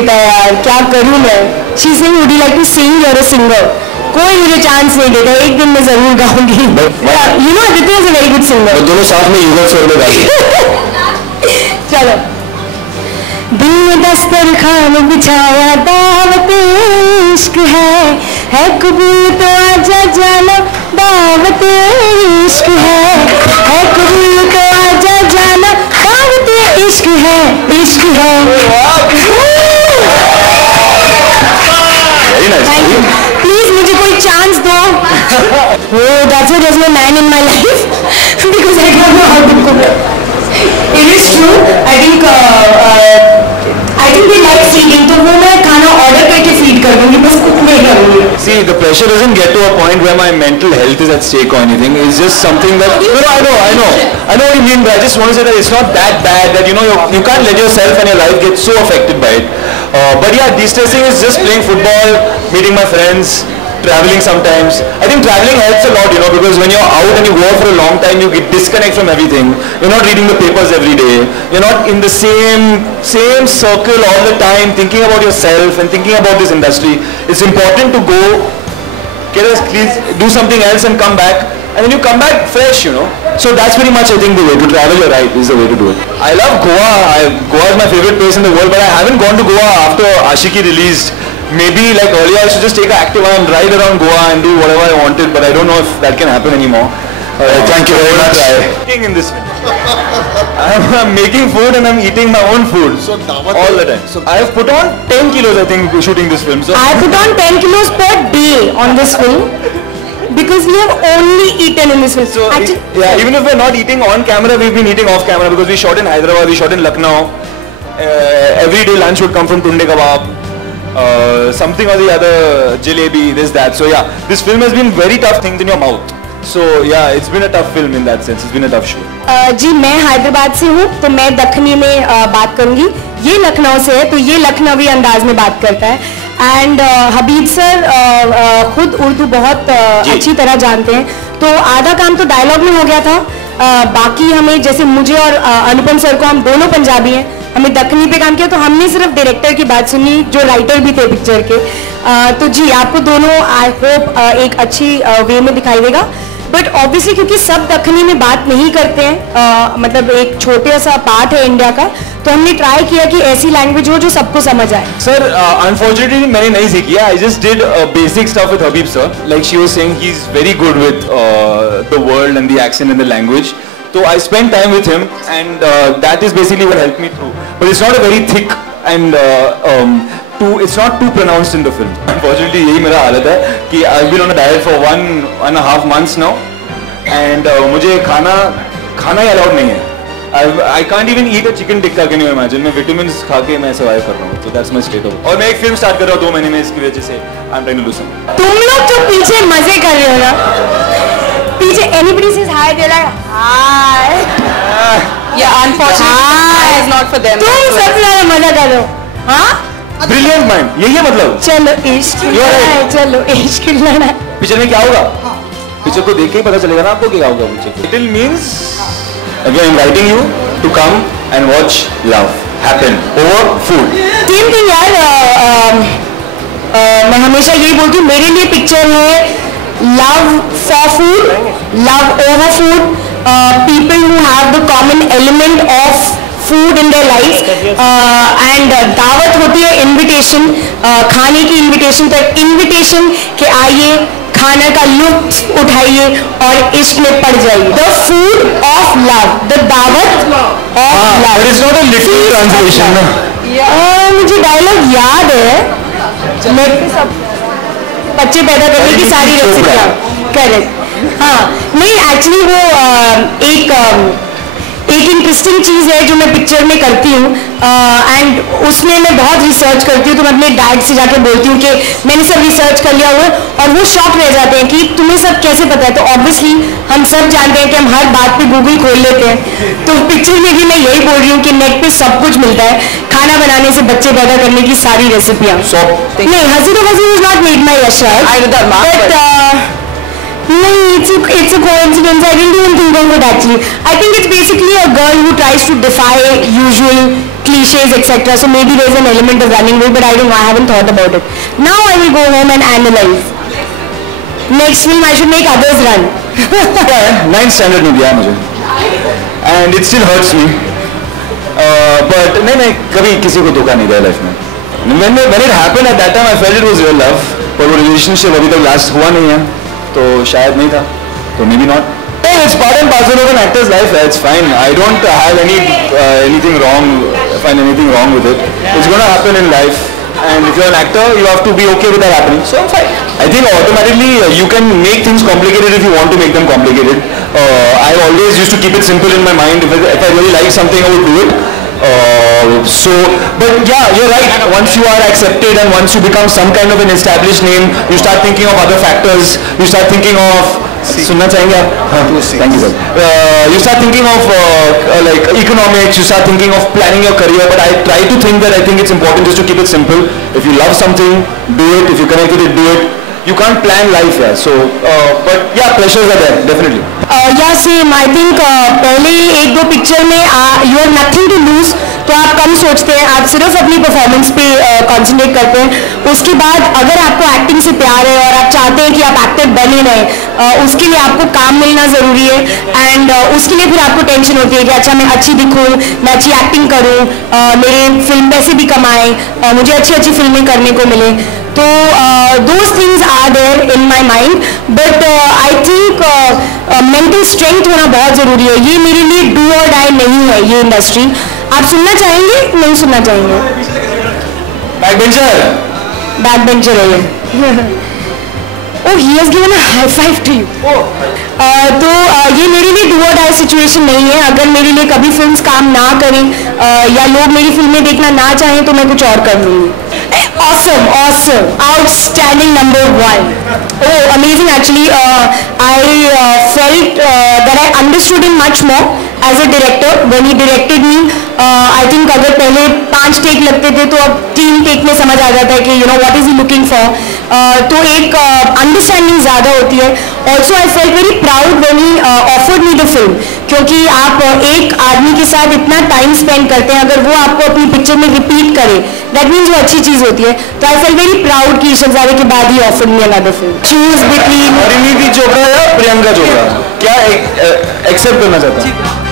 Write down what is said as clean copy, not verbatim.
देता है यार, क्या करूँ मैं। She's saying, would you like to sing? You're a singer. कोई मुझे चांस नहीं देता, एक दिन मैं जरूर गाऊंगी। You know Aditya is a very good singer. दोनों साथ में युगल स्वर में गाएंगे। चलो। दिल में दस्तरखान बिछाया दावत इश्क है कबूल तो आजा जाना, दावत इश्क है कबूल तो आजा जाना, दावत इश्क है, इश्क है। प्लीज मुझे कोई चांस दो। Oh, that's why there's no man in my life because I don't know how to cook. It is true. I think they like feeding, तो वो मैं खाना ऑर्डर करके फीड कर दूंगी, बस कुक नहीं करूंगी। See, the pressure doesn't get to a point where my mental health is at stake or anything. It's just something that I know what you mean, but I just want to say that it's not that bad that you can't let yourself and your life get so affected by it. But yeah, de-stressing is just playing football, meeting my friends, traveling sometimes. I think traveling helps a lot, because when you're out and you go out for a long time, you get disconnect from everything. You're not reading the papers every day. You're not in the same circle all the time, thinking about yourself and thinking about this industry. It's important to go, do something else and come back. And then you come back fresh, So that's pretty much, I think, the way to travel. You're right, is the way to do it. I love Goa. Goa is my favorite place in the world, but I haven't gone to Goa after Ashiki released. Maybe like earlier I should just take an Activa and ride around Goa and do whatever I wanted, but I don't know if that can happen anymore. Thank you very much. Cooking in this film. I'm making food and I'm eating my own food all the time. So I have put on 10 kilos, I think, shooting this film. So I put on 10 kilos per day on this film because we have only eaten in this film. So even if we're not eating on camera, we've been eating off camera because we shot in Hyderabad, we shot in Lucknow. Every day lunch would come from Tunde Kebab. Something or the other, jalebi, this, that. So yeah, this film has been very tough things in your mouth. So yeah, it's been a tough film in that sense. It's been a tough shoot. जी मैं हैदराबाद से हूँ, तो मैं दखनी में बात करूँगी। ये लखनऊ से है, तो ये लखनवी अंदाज में बात करता है। एंड हबीब सर खुद उर्दू बहुत अच्छी तरह जानते हैं, तो आधा काम तो डायलॉग में हो गया था। बाकी हमें, जैसे मुझे और अनुपम सर को, हम दोनों पंजाबी हैं, हमें दखनी पे काम किया, तो हमने सिर्फ डायरेक्टर की बात सुनी जो राइटर भी थे पिक्चर के। तो जी आपको दोनों आई होप एक अच्छी वे में दिखाई देगा। बट ऑब्वियसली क्योंकि सब दखनी में बात नहीं करते हैं, मतलब एक छोटे सा पार्ट है इंडिया का, तो हमने ट्राई किया कि ऐसी लैंग्वेज हो जो सबको समझ आए। सर अनफॉर्चुनेटली मैंने नहीं सीखी है। I just did basic stuff with Habib sir. Like she was saying he is very good with the word and the accent and the language. So I spent time with him, and that is basically what helped me through. But it's not a very thick and it's not too pronounced in the film. Unfortunately, यही मेरा हालत है कि I've been on a diet for 1.5 months now, and मुझे खाना ही allowed नहीं है. I can't even eat a chicken tikka. Can you imagine? मैं vitamins खा के मैं survive कर रहा हूँ. So that's my state of. और मैं एक film start कर रहा हूँ 2 महीने में, इसकी वजह से I'm trying to do something. तुम लोग जो पीछे मजे कर रहे हो ना, पीछे anybody says hi, they're like hi. Yeah, unfortunately, hi is not for them. तुम सबसे ज़्यादा मजा कर रहे हो, हाँ? Brilliant mind. यही है मतलब. चलो इश्क है, चलो इश्क लड़ा. पिक्चर में क्या होगा? पिक्चर को देख के ही पता चलेगा ना आपको क्या होगा picture. Title means again inviting you to come and watch love happen over food. Same thing यार. मैं हमेशा यही बोलती हूँ, मेरे लिए पिक्चर है love for food, love over food, people who have the common element of food in their lives, and दावत होती है invitation, खाने की invitation, तो invitation के आइए, खाना का लुत्फ उठाइए और इश्क में पड़ जाइए. The food of love, the दावत of love. But it's not a literal translation. मुझे डायलॉग याद है, नेट पे सब बच्चे पैदा करने की सारी रेसिपियाँ, करेक्ट. हाँ नहीं, एक्चुअली वो एक इंटरेस्टिंग चीज़ है जो मैं पिक्चर में करती हूँ, एंड उसमें मैं बहुत रिसर्च करती हूँ. तो मैं अपने डैड से जाके बोलती हूँ कि मैंने सब रिसर्च कर लिया हुआ है, और वो शॉक रह जाते हैं कि तुम्हें सब कैसे पता है. तो ऑब्वियसली हम सब जानते हैं कि हम हर बात पे गूगल खोल लेते हैं, तो पिक्चर में भी मैं यही बोल रही हूँ कि नेट पे सब कुछ मिलता है, खाना बनाने से बच्चे पैदा करने की सारी रेसिपियाँ. नहीं, हंसी तो वैसे is not made my Yashraj, but नहीं, it's a coincidence. I didn't even think of it actually. I think it's basically a girl who tries to defy usual cliches, etc. So maybe there's an element of running away, but I don't know. I haven't thought about it. Now I will go home and analyze. Next film I should make others run. Yeah, 9th standard में दिया मुझे, and it still hurts me. But नहीं कभी किसी को धोखा नहीं दिया लाइफ में. When it happened at that time, I felt it was real love. पर वो relationship अभी तक last हुआ नहीं है, तो शायद नहीं था, तो maybe not. Yeah, it's part and parcel of an actor's life. It's fine. I don't have anything wrong. Find anything wrong with it. It's gonna happen in life. And if you're an actor, you have to be okay with that happening. So I'm fine. I think automatically you can make things complicated if you want to make them complicated. I always used to keep it simple in my mind. If I really like something, I would do it. But yeah, you're right. Once you are accepted and once you become some kind of an established name, you start thinking of other factors. You start thinking of सुनना चाहेंगे आप? Thank you, sir. You start thinking of like economics. You start thinking of planning your career. But I try to think that I think it's important just to keep it simple. If you love something, do it. If you connect with it, do it. You can't plan life, yeah. So, but yeah, pressures are there, definitely. Yeah, same. I think पहले एक दो picture में you have nothing to lose, तो आप कम सोचते हैं, आप सिर्फ अपनी परफॉर्मेंस पे कंसंट्रेट करते हैं. उसके बाद अगर आपको एक्टिंग से प्यार है और आप चाहते हैं कि आप एक्टर बने रहें, उसके लिए आपको काम मिलना ज़रूरी है. एंड उसके लिए फिर आपको टेंशन होती है कि अच्छा मैं अच्छी दिखूँ, मैं अच्छी एक्टिंग करूँ, मेरे फिल्म पैसे भी कमाएँ, मुझे अच्छी अच्छी फिल्में करने को मिले. तो those things are there in my mind, but I think mental strength होना बहुत ज़रूरी है. ये मेरे लिए do or die नहीं है ये इंडस्ट्री. आप सुनना चाहेंगे? नहीं सुनना चाहेंगे? Backbencher है ये. Oh, he has given a high five to you. तो ये मेरे लिए do or die situation नहीं है. अगर मेरे लिए कभी फिल्म्स काम ना करें या लोग मेरी फिल्में देखना ना चाहें तो मैं कुछ और कर लूँगी. Awesome, outstanding number one. Oh, amazing actually. I felt that I understood him much more as a director when he directed me. I think अगर पहले 5 टेक लगते थे तो अब 3 टेक में समझ आ जाता है कि what is he looking for. तो एक अंडरस्टैंडिंग ज़्यादा होती है. Also I felt very proud when he offered me the film, क्योंकि आप एक आदमी के साथ इतना टाइम स्पेंड करते हैं, अगर वो आपको अपनी पिक्चर में रिपीट करे, दैट मीन्स वो अच्छी चीज़ होती है. तो आई फेल वेरी प्राउड कि शहजादे के बाद ही offered me another film. Choose between Parineeti Chopra या प्रियंका चोपड़ा, क्या एक्सेप्ट करना चाहता है?